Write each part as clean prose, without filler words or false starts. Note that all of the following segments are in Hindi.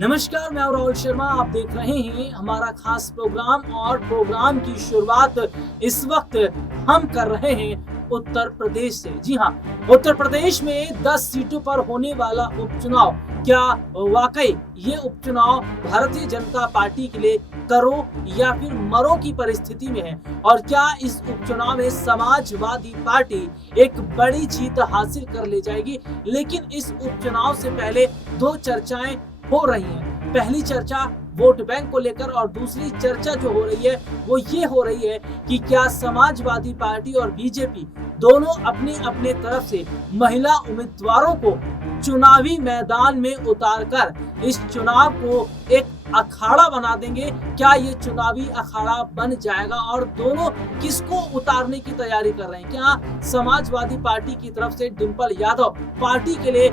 नमस्कार, मैं राहुल शर्मा। आप देख रहे हैं हमारा खास प्रोग्राम और प्रोग्राम की शुरुआत इस वक्त हम कर रहे हैं उत्तर प्रदेश से। जी हाँ, उत्तर प्रदेश में 10 सीटों पर होने वाला उपचुनाव, क्या वाकई ये उपचुनाव भारतीय जनता पार्टी के लिए करो या फिर मरो की परिस्थिति में है? और क्या इस उपचुनाव में समाजवादी पार्टी एक बड़ी जीत हासिल कर ले जाएगी? लेकिन इस उपचुनाव से पहले दो चर्चाएं हो रही हैं। पहली चर्चा वोट बैंक को लेकर और दूसरी चर्चा जो हो रही है वो ये हो रही है कि क्या समाजवादी पार्टी और बीजेपी दोनों अपनी अपने तरफ से महिला उम्मीदवारों को चुनावी मैदान में उतारकर इस चुनाव को एक अखाड़ा बना देंगे। क्या ये चुनावी अखाड़ा बन जाएगा और दोनों किसको उतारने की तैयारी कर रहे हैं? क्या समाजवादी पार्टी की तरफ से डिंपल यादव पार्टी के लिए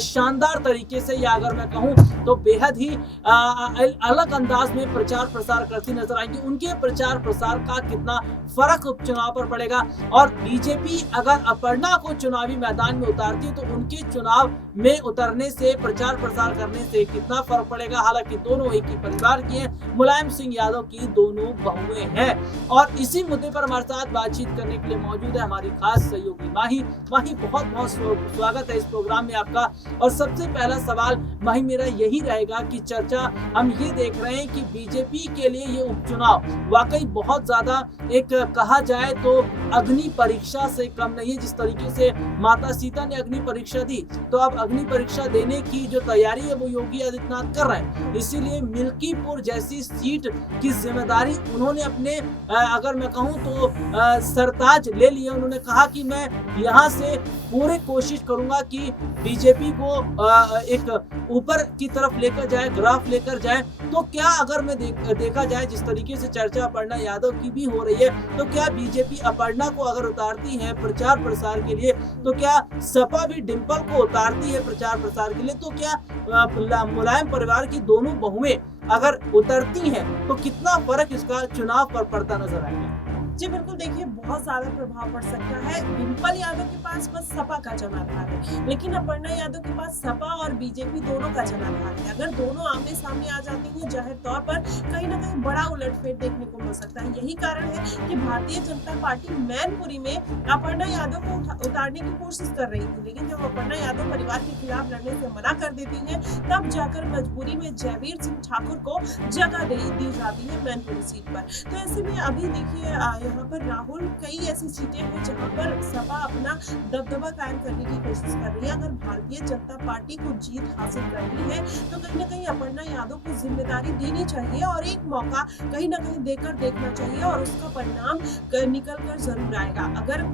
शानदार तरीके से, या अगर मैं कहूं तो बेहद ही अलग अंदाज में प्रचार प्रसार करती नजर आएंगी? उनके प्रचार प्रसार का कितना फर्क उपचुनाव पर पड़ेगा? और बीजेपी अगर अपर्णा को चुनावी मैदान में उतारती है तो उनके चुनाव में उतरने से, प्रचार प्रसार करने से कितना फर्क पड़ेगा? हालांकि दोनों एक ही परिवार की हैं, मुलायम सिंह यादव की दोनों बहुएं हैं। और इसी मुद्दे पर हमारे साथ बातचीत करने के लिए मौजूद है हमारी खास सहयोगी माही। बहुत बहुत स्वागत है इस प्रोग्राम में आपका। और सबसे पहला सवाल माही मेरा यही रहेगा कि चर्चा हम ये देख रहे हैं कि बीजेपी के लिए ये उपचुनाव वाकई बहुत ज्यादा एक कहा जाए तो अग्नि परीक्षा से कम नहीं है। जिस तरीके से माता सीता ने अग्नि परीक्षा दी, तो अब अग्नि परीक्षा देने की जो तैयारी है वो योगी आदित्यनाथ कर रहे हैं। इसीलिए मिल्कीपुर जैसी सीट की जिम्मेदारी उन्होंने अपने अगर मैं कहूं तो सरताज ले लिया। उन्होंने कहा कि मैं यहाँ से पूरी कोशिश करूंगा कि बीजेपी को एक ऊपर की तरफ लेकर जाए, ग्राफ लेकर जाए। तो क्या अगर मैं देखा जाए जिस तरीके से चर्चा अपर्णा यादव की भी हो रही है, तो क्या बीजेपी अपर्णा को अगर उतारती है प्रचार प्रसार के लिए, तो क्या सपा भी डिंपल को उतारती है प्रचार प्रसार के लिए? तो क्या मुलायम परिवार की दोनों बहुएं अगर उतरती हैं तो कितना फर्क इसका चुनाव पर पड़ता नजर आएगा? जी बिल्कुल, देखिए बहुत ज्यादा प्रभाव पड़ सकता है। डिंपल यादव के पास बस सपा का जनाधार है, लेकिन अपर्णा यादव के पास सपा और बीजेपी दोनों का जनाधार है। अगर दोनों आमने सामने आ जाती हैं, जाहिर तौर पर कहीं ना कहीं बड़ा उलटफेर देखने को मिल सकता है। यही कारण है कि भारतीय जनता पार्टी मैनपुरी में अपर्णा यादव को उतारने की कोशिश कर रही थी, लेकिन जब अपर्णा यादव परिवार के खिलाफ लड़ने से मना कर देती है, तब जाकर मजबूरी में जयवीर सिंह ठाकुर को जगह दी जाती है मैनपुरी सीट पर। तो ऐसे में अभी देखिए यहाँ पर राहुल कई ऐसी सीटें हैं जहाँ पर सपा अपना दबदबा कायम करने की कोशिश कर रही है। अगर भारतीय जनता पार्टी को जीत हासिल करनी है तो कहीं ना कहीं अपर्णा यादव को जिम्मेदारी देनी चाहिए और एक मौका कहीं ना कहीं देकर देखना चाहिए और उसका परिणाम निकल कर जरूर आएगा। अगर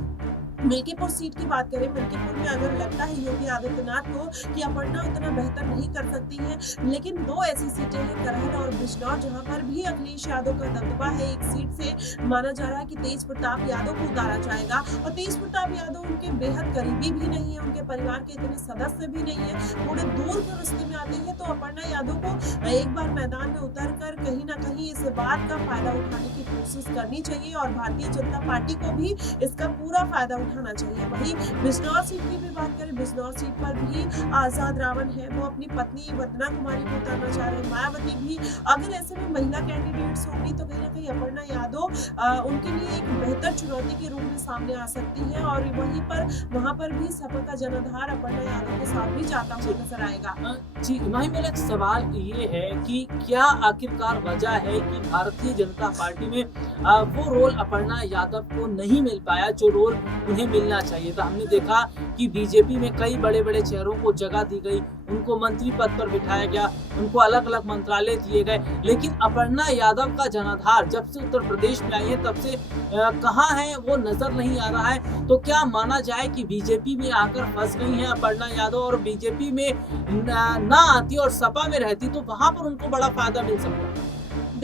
मिल्कीपुर सीट की बात करें, मिल्कीपुर में अगर लगता है योगी आदित्यनाथ को कि अपर्णा उतना बेहतर नहीं कर सकती है, लेकिन दो ऐसी सीटें हैं करहल और बिजनौर जहां पर भी अखिलेश यादव का दबदबा है। एक सीट से माना जा रहा है कि तेज प्रताप यादव को उतारा जाएगा और तेज प्रताप यादव उनके बेहद करीबी भी नहीं है, उनके परिवार के इतने सदस्य भी नहीं है, थोड़े दूर के रिश्ते में आते हैं। तो अपर्णा यादव को एक बार मैदान में उतर कर कहीं ना कहीं इस बात का फायदा उठाने की कोशिश करनी चाहिए और भारतीय जनता पार्टी को भी इसका पूरा फायदा उठाना चाहिए। वहीं बिजनौर सीट की भी बात करें, बिजनौर सीट पर भी आजाद रावण है, वो अपनी पत्नी वंदना कुमारी को उतारना चाह रहे हैं। मायावती भी, अगर ऐसे में महिला कैंडिडेट्स होंगी तो कहीं ना कहीं अपर्णा यादव उनके लिए एक बेहतर चुनौती के रूप में सामने आ सकती है और वहां पर भी सपा का जनाधार अपर्णा यादव के साथ भी जाता हुआ नजर आएगा। जी माही, मेरा सवाल ये है कि क्या आखिरकार वजह है कि भारतीय जनता पार्टी में वो रोल अपर्णा यादव को नहीं मिल पाया जो रोल उन्हें मिलना चाहिए था? हमने देखा कि बीजेपी में कई बड़े बड़े चेहरों को जगह दी गई, उनको मंत्री पद पर बिठाया गया, उनको अलग अलग मंत्रालय दिए गए, लेकिन अपर्णा यादव का जनाधार जब से उत्तर प्रदेश में आई है तब से कहाँ है वो नजर नहीं आ रहा है। तो क्या माना जाए कि बीजेपी में आकर फंस गई हैं अपर्णा यादव और बीजेपी में ना आती और सपा में रहती तो वहां पर उनको बड़ा फायदा मिल सकता है?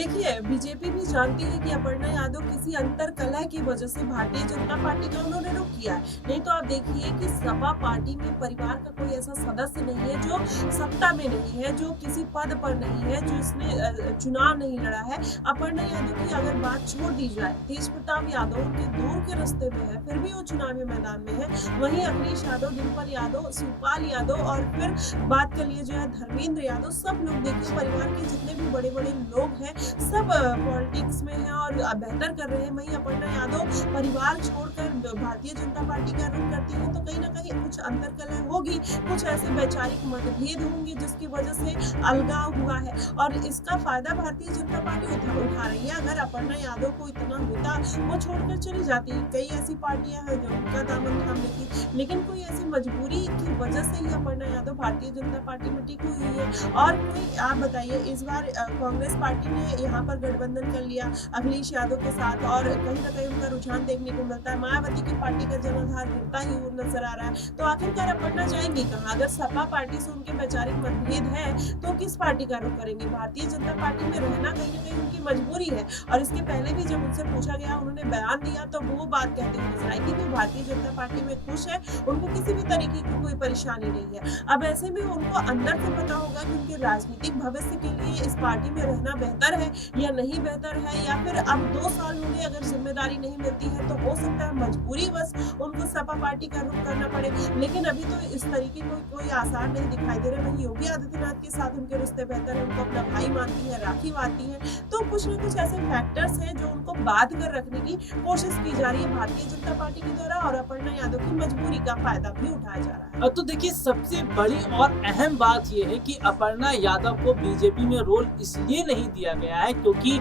देखिए, बीजेपी भी जानती है कि अपर्णा यादव किसी अंतर कलह की वजह से भारतीय जनता पार्टी का उन्होंने रुख किया है। नहीं तो आप देखिए कि सपा पार्टी में परिवार का कोई ऐसा सदस्य नहीं है जो सत्ता में नहीं है, जो किसी पद पर नहीं है, जो इसने चुनाव नहीं लड़ा है। अपर्णा यादव की अगर बात छोड़ दी जाए, तेज प्रताप यादव उनके दूर के रास्ते में है, फिर भी वो चुनावी मैदान में है। वहीं अखिलेश यादव, डिम्पल यादव, शिवपाल यादव और फिर बात कर लिए जो है धर्मेंद्र यादव, सब लोग देखिए परिवार के जितने भी बड़े-बड़े लोग हैं सब पॉलिटिक्स में है और बेहतर कर रहे हैं। वहीं अपर्णा यादव परिवार छोड़कर भारतीय जनता पार्टी का रुख करती है, तो कहीं ना कहीं कुछ अंतर कलह होगी, कुछ ऐसे वैचारिक मतभेद होंगे जिसकी वजह से अलगाव हुआ है और इसका फायदा भारतीय जनता पार्टी उठा रही है। अगर अपर्णा यादव को इतना होता वो छोड़कर चली जाती। कई ऐसी पार्टियां हैं जो उनका दामन थाम लेती, लेकिन कोई ऐसी मजबूरी की वजह से ही अपर्णा यादव भारतीय जनता पार्टी में टिकी हुई है। और कोई आप बताइए, इस बार कांग्रेस पार्टी ने यहाँ पर गठबंधन कर लिया अखिलेश यादव के साथ और कहीं ना कहीं उनका रुझान देखने को मिलता है। मायावती की पार्टी का जनाधार गिरता ही नजर आ रहा है, तो आखिरकार अपर्णा जाएंगी कहाँ? अगर सपा पार्टी से उनके वैचारिक मतभेद है तो किस पार्टी का रुख करेंगे? भारतीय जनता पार्टी में रहना कहीं ना कहीं उनकी मजबूरी है। और इसके पहले भी जब उनसे पूछा गया, उन्होंने बयान दिया तो वो बात कहते हुए नजर आई कि वो भारतीय जनता पार्टी में खुश है, उनको किसी भी तरीके की कोई परेशानी नहीं है। अब ऐसे में उनको अंदर से पता होगा कि उनके राजनीतिक भविष्य के लिए इस पार्टी में रहना बेहतर है या नहीं बेहतर है, या फिर अब 2 साल हो गए अगर जिम्मेदारी नहीं मिलती है तो हो सकता है मजबूरी बस उनको सपा पार्टी का रुख करना पड़े। लेकिन अभी तो इस तरीके कोई आसार नहीं दिखाई दे रहे। वहीं योगी आदित्यनाथ के साथ उनके रिश्ते बेहतर है, उनको अपना भाई मानती है, राखी बांधती है, तो कुछ न कुछ ऐसे फैक्टर्स हैं जो उनको बांध कर रखने की कोशिश की जा रही है भारतीय जनता पार्टी के द्वारा और अपर्णा यादव की मजबूरी का फायदा भी उठाया जा रहा है। तो देखिए, सबसे बड़ी और अहम बात यह है कि अपर्णा यादव को बीजेपी में रोल इसलिए नहीं दिया गया है क्योंकि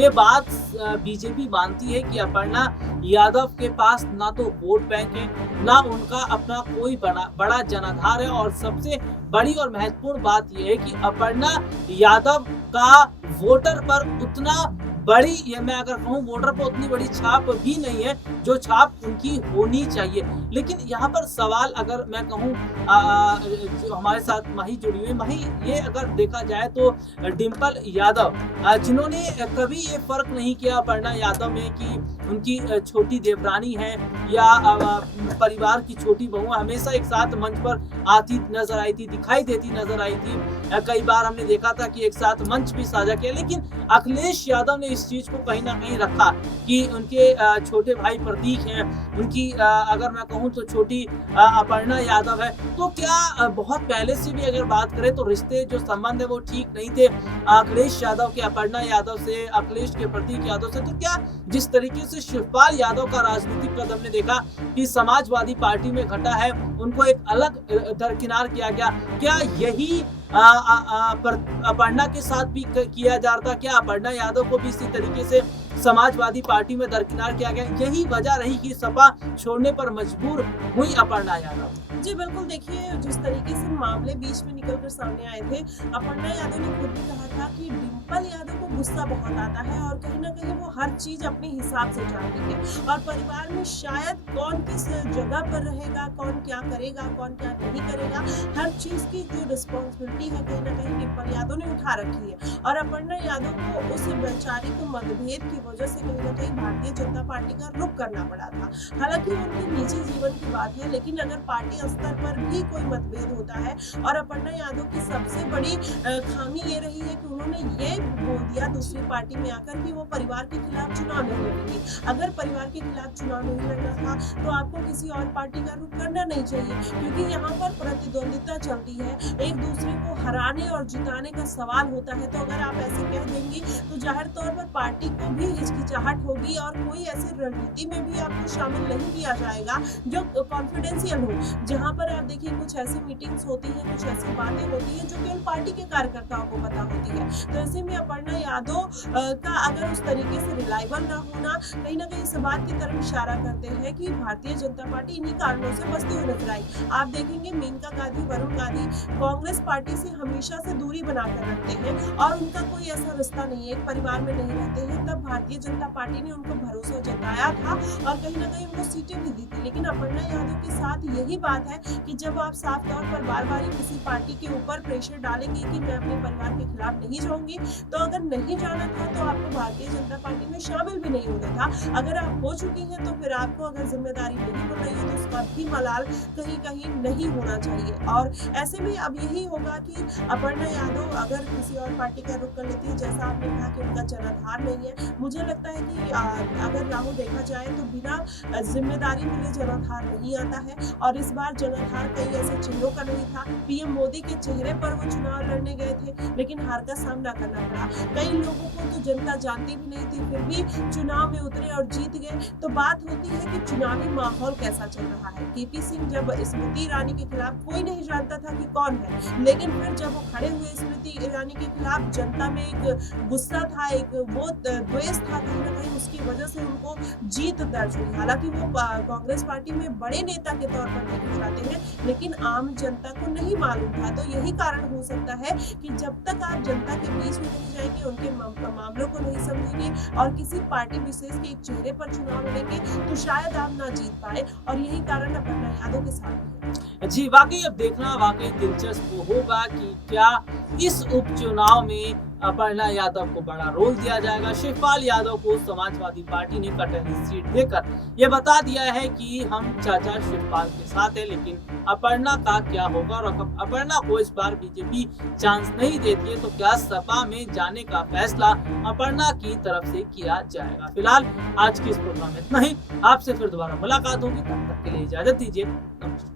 ये बात बीजेपी मानती है कि अपर्णा यादव के पास ना तो वोट बैंक है, ना उनका अपना कोई बड़ा जनाधार है, और सबसे बड़ी और महत्वपूर्ण बात यह है कि अपर्णा यादव का वोटर पर उतना बड़ी, या मैं अगर कहूँ वोटर पर उतनी बड़ी छाप भी नहीं है जो छाप उनकी होनी चाहिए। लेकिन यहाँ पर सवाल, अगर मैं कहूँ जो हमारे साथ माही जुड़ी हुई, माही ये अगर देखा जाए तो डिम्पल यादव जिन्होंने कभी ये फर्क नहीं किया अपर्णा यादव में कि उनकी छोटी देवरानी है या परिवार की छोटी बहू, हमेशा एक साथ मंच पर आती नजर आई थी, दिखाई देती नजर आई थी। कई बार हमने देखा था कि एक साथ मंच भी साझा किया, लेकिन अखिलेश यादव ने इस चीज को कहीं ना कहीं रखा कि उनके छोटे भाई प्रतीक हैं, उनकी अगर मैं कहूँ तो छोटी अपर्णा यादव है। तो क्या बहुत पहले से भी अगर बात करें तो रिश्ते जो संबंध है वो ठीक नहीं थे अखिलेश यादव के अपर्णा यादव से, अखिलेश के प्रतीक यादव से। तो क्या जिस तरीके से शिवपाल यादव का राजनीतिक कदम ने देखा कि समाजवादी पार्टी में घटा है, उनको एक अलग दरकिनार किया गया, क्या यही अपर्णा के साथ भी किया जा रहा था? क्या अपर्णा यादव को भी इसी तरीके से समाजवादी पार्टी में दरकिनार किया गया? यही वजह रही कि सपा छोड़ने पर मजबूर हुई अपर्णा यादव। जी बिल्कुल, देखिए जिस तरीके से मामले बीच में निकलकर सामने आए थे, अपर्णा यादव ने खुद भी कहा था कि डिम्पल यादव को गुस्सा बहुत आता है और कहीं ना कहीं वो हर चीज अपने हिसाब से जानती है और परिवार में शायद कौन किस जगह पर रहेगा, कौन क्या करेगा, कौन क्या नहीं करेगा, हर चीज की जो रिस्पॉन्सिबिलिटी है कहीं ना कहीं डिम्पल यादव ने उठा रखी है। और अपर्णा यादव को उस वैचारिक मतभेद की वजह से कहीं ना कहीं भारतीय जनता पार्टी का रुख करना पड़ा था। हालांकि उनके निजी जीवन की बात है, लेकिन अगर पार्टी स्तर पर भी कोई मतभेद होता है, और अपर्णा यादव की सबसे बड़ी खामी ये रही है कि उन्होंने ये बोल दिया दूसरी पार्टी में आकर कि वो परिवार के खिलाफ चुनाव नहीं लड़ेंगे। अगर परिवार के खिलाफ चुनाव नहीं लड़ना था तो आपको किसी और पार्टी का रुख करना नहीं चाहिए, क्योंकि यहाँ पर प्रतिद्वंदिता चलती है, एक दूसरे को हराने और जिताने का सवाल होता है। तो अगर आप ऐसे कह देंगी तो जाहिर तौर पर पार्टी को भी हिचकिचाहट होगी और कोई ऐसी रणनीति में भी आपको शामिल नहीं किया जाएगा जो कॉन्फिडेंशियल हो, जहाँ पर आप देखिए कुछ ऐसी मीटिंग्स होती हैं, कुछ ऐसी बातें होती हैं जो केवल पार्टी के कार्यकर्ताओं को पता होती है। तो ऐसे में अपर्णा यादव का अगर उस तरीके से रिलायबल ना होना कहीं ना कहीं इस बात की तरफ इशारा करते हैं कि भारतीय जनता पार्टी इन्हीं कारणों से बसती हुई नजर आई। आप देखेंगे मेनका गांधी, वरुण गांधी कांग्रेस पार्टी से हमेशा से दूरी बनाकर रखते हैं और उनका कोई ऐसा रिश्ता नहीं है, एक परिवार में नहीं रहते हैं, तब भारतीय जनता पार्टी ने उनको भरोसा जताया था और कहीं ना कहीं उनको सीटें भी दी थी। लेकिन अपर्णा यादव के साथ यही बात है कि जब आप साफ तौर पर बार बार किसी पार्टी के ऊपर प्रेशर डालेंगे कि मैं अपने परिवार के खिलाफ नहीं जाऊंगी, तो अगर नहीं जाना था तो आपको भारतीय जनता पार्टी में शामिल भी नहीं होना था। अगर आप हो चुकी हैं तो फिर आपको अगर जिम्मेदारी नहीं मिल रही है तो उसका भी मलाल कहीं कहीं नहीं होना चाहिए। और ऐसे में अब यही होगा कि अपर्णा यादव अगर किसी और पार्टी का रुख कर लेती है, जैसा आपने कहा कि उनका जनाधार नहीं है, मुझे लगता है कि अगर राहुल देखा जाए तो बिना जिम्मेदारी मिले जनाधार नहीं आता है। और इस बार जनाधार कई ऐसे चेहरों का नहीं था। पीएम मोदी के चेहरे पर वो चुनाव लड़ने गए थे लेकिन हार का सामना करना पड़ा। कई लोगों को तो जनता जानती भी नहीं थी, फिर भी चुनाव में उतरे और जीत गए। तो बात होती है कि चुनावी माहौल कैसा चल रहा है। केपी सिंह जब स्मृति ईरानी के खिलाफ कोई नहीं जानता था कि कौन है, लेकिन फिर जब वो खड़े हुए स्मृति ईरानी के खिलाफ जनता में एक गुस्सा था, एक वो द्वेष था, कहीं ना कहीं उसकी वजह से उनको जीत दर्ज हुई। हालांकि वो कांग्रेस पार्टी में बड़े नेता के तौर पर देखे जाते हैं, लेकिन आम जनता को नहीं मालूम था। तो यही कारण हो सकता है कि जब तक आप जनता के बीच में नहीं जाएंगे, उनके मामलों को नहीं समझेंगे और किसी पार्टी विशेष के एक चेहरे पर चुनाव लड़ेंगे तो शायद आप ना जीत पाए। और यही कारण अपर्णा यादव के साथ है। जी वाकई अब देखना वाकई दिलचस्प होगा कि क्या इस उपचुनाव में अपर्णा यादव को बड़ा रोल दिया जाएगा। शिवपाल यादव को समाजवादी पार्टी ने कटहरी सीट देकर यह बता दिया है कि हम चाचा शिवपाल के साथ है, लेकिन अपर्णा का क्या होगा और अपर्णा को इस बार बीजेपी चांस नहीं देती है तो क्या सपा में जाने का फैसला अपर्णा की तरफ से किया जाएगा। फिलहाल आज के इस प्रोग्राम में इतना ही। आपसे फिर दोबारा मुलाकात होगी, तब तक के लिए इजाजत दीजिए। नमस्कार।